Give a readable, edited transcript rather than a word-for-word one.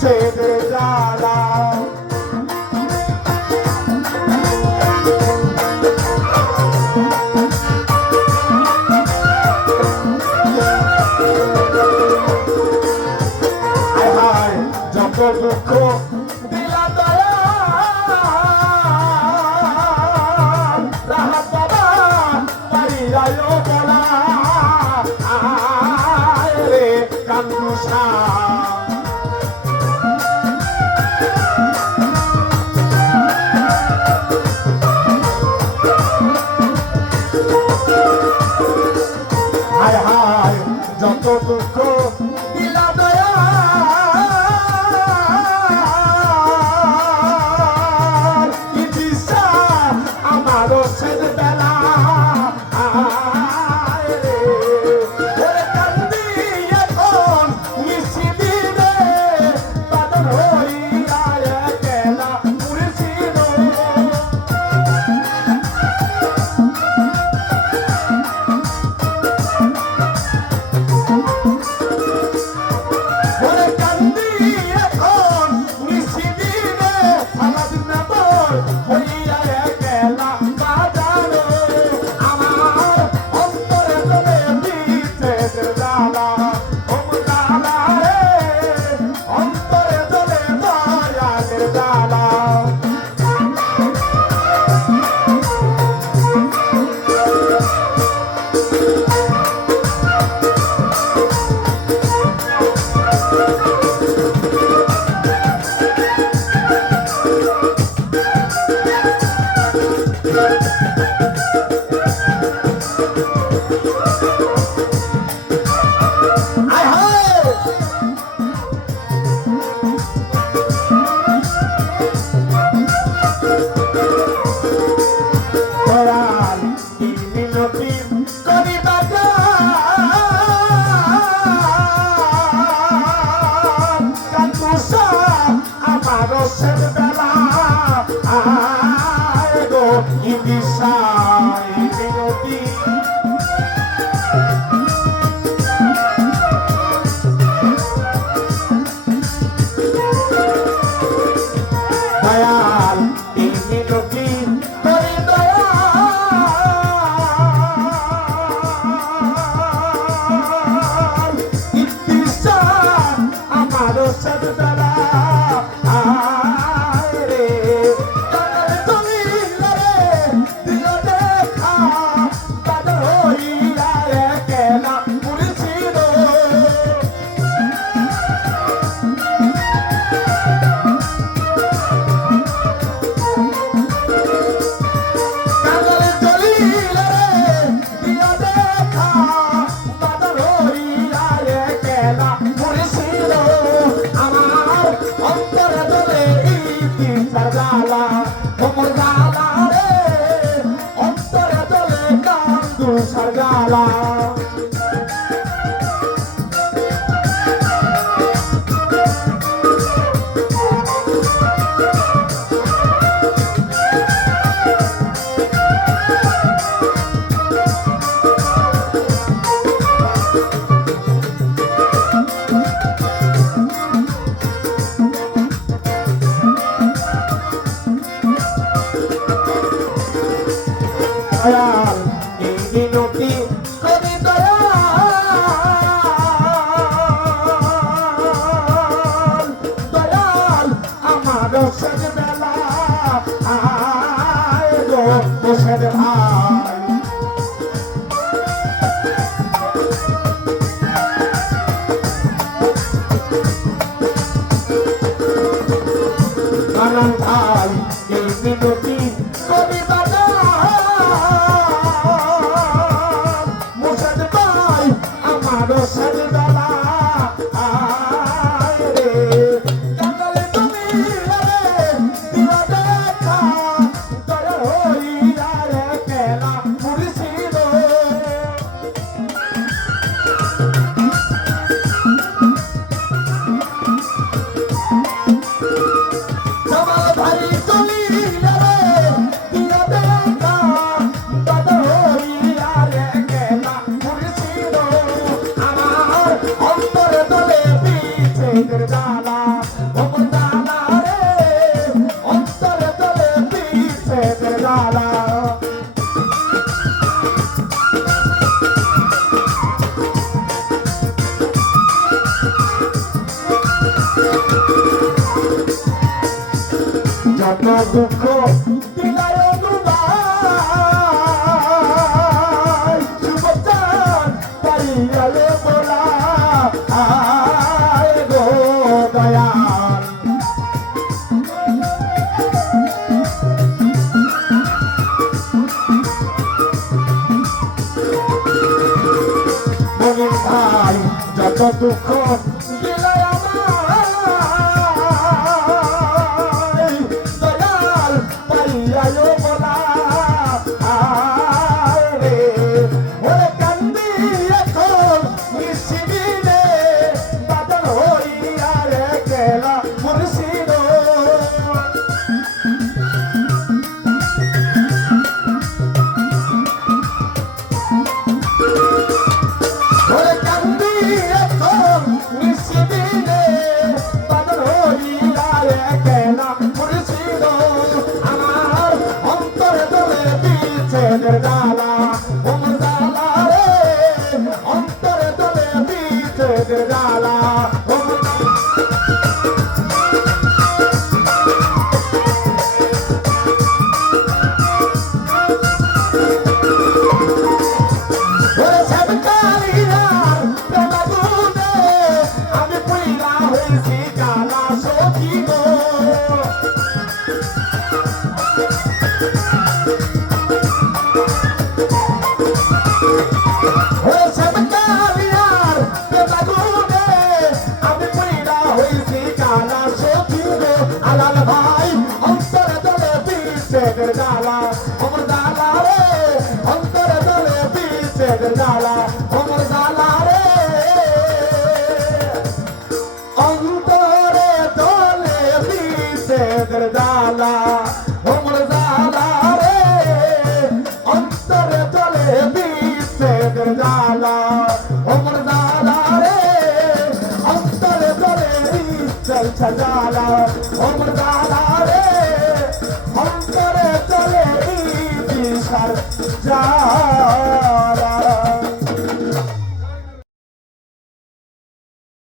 ছেড়ে জ্বালা যত দুঃখ দিলা দয়া রাহাত বাবা পাইরায় বলা রে কান্দুষা হায় হায় যত দুঃখ দিলা দয়া সাজালা দয়াল এই মিনতি করি দয়াল দয়াল আমার শেষ বেলা আয় গো শেষ ভাই কানন ভাই এই মিনতি করি ভাই ওমর জালা রে অন্তরে তলে বিষেদের জ্বালা যত দুঃখ দিলায় দুবাই শুভচান পাইয়ালে বলা আয় গো দয়াল মনির ভাই যত দুঃখ দিলায় জালা ওমর জালা রে অন্তরে তলে বিষেদের জ্বালা আমি পুইরা হয়েছি জ্বালা সখী গো আলাল ভাই অন্তরে তলে বিষেদের জ্বালা ওমর জালা রে অন্তরে তলে বিষেদের জ্বালা ওমর জালা রে অন্তরে তলে বিষেদের জ্বালা ওমর জালা রে অন্তরে তলে বিষেদের জ্বালা ওমর জালা রে অন্তরে তলে জ্বালা ওমর জালা রে অন্তরে তলে বিষেদের জ্বালা